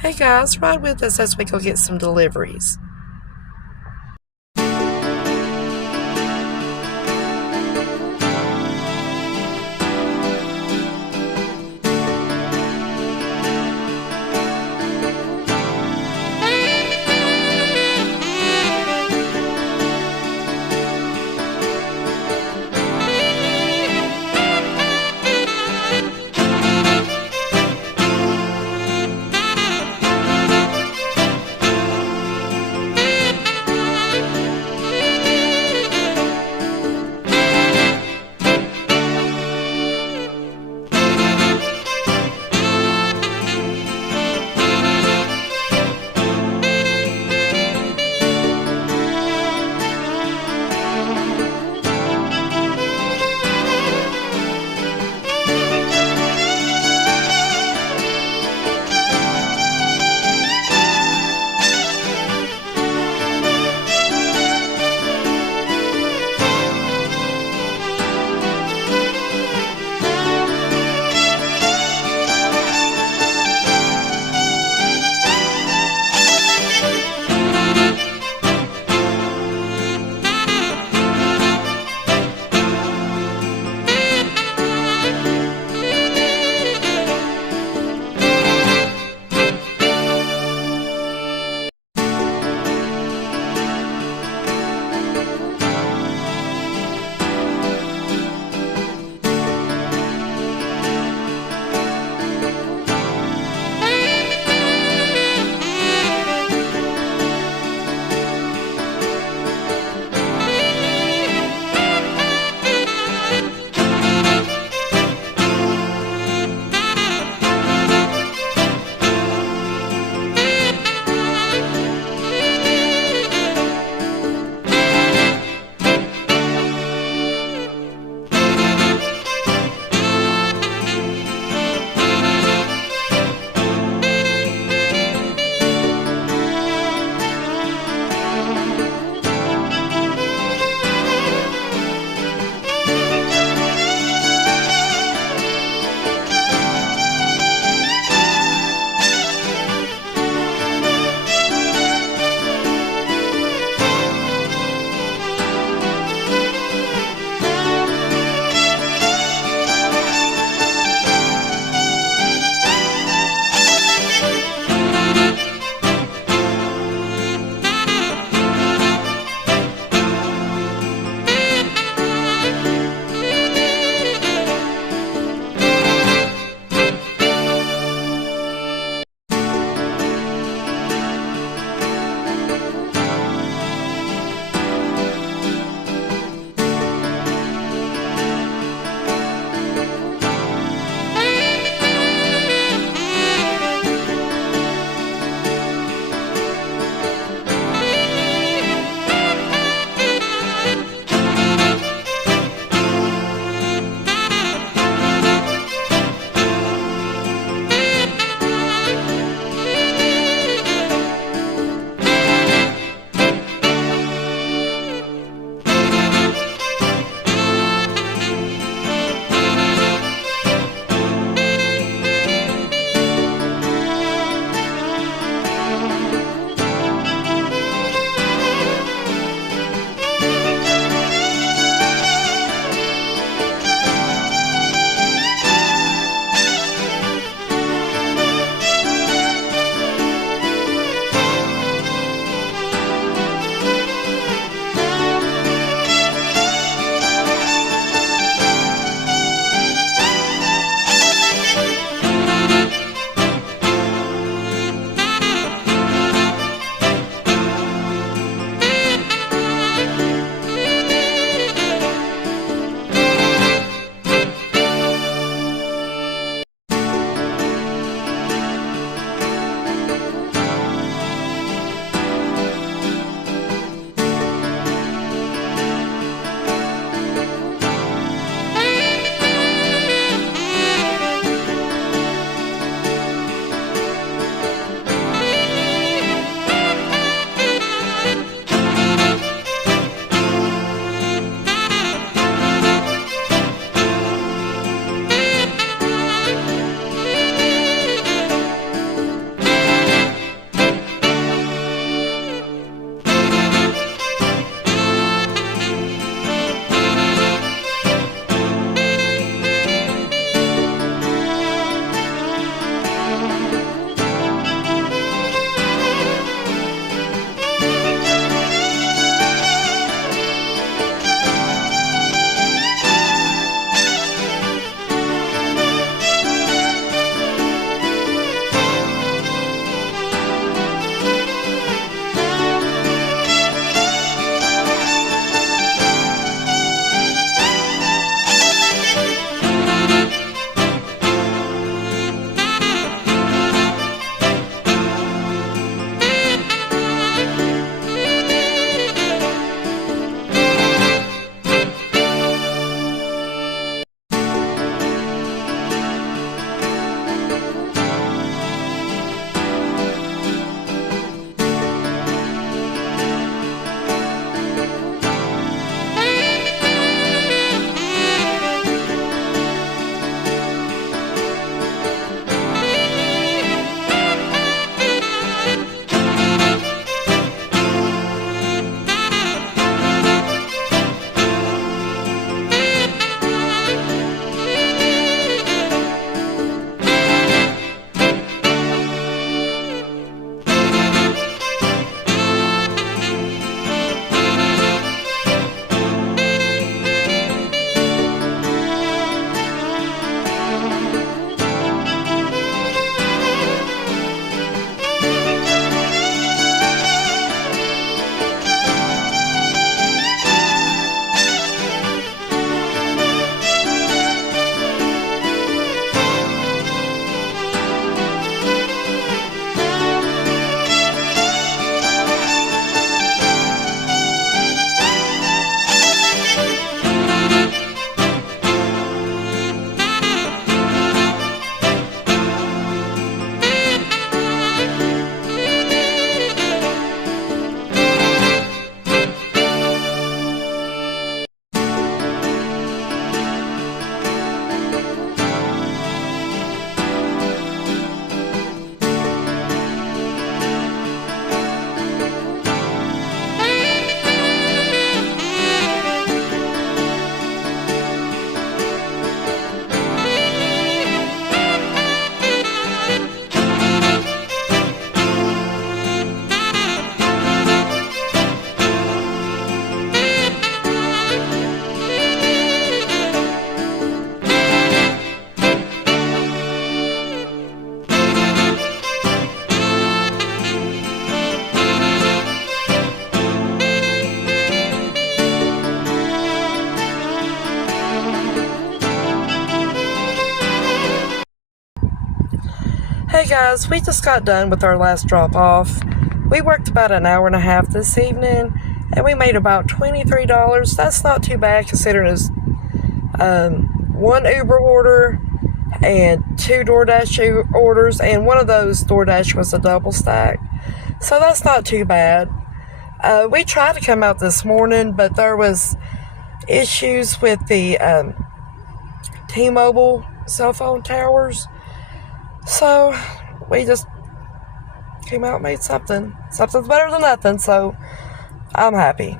Hey guys, ride with us as we go get some deliveries. Hey guys, we just got done with our last drop off. We worked about an hour and a half this evening and we made about $23. That's not too bad considering it's one Uber order and 2 DoorDash orders, and one of those DoorDash was a double stack. So that's not too bad. We tried to come out this morning, but there was issues with the T-Mobile cell phone towers. So we just came out and made something. Something's better than nothing, so I'm happy.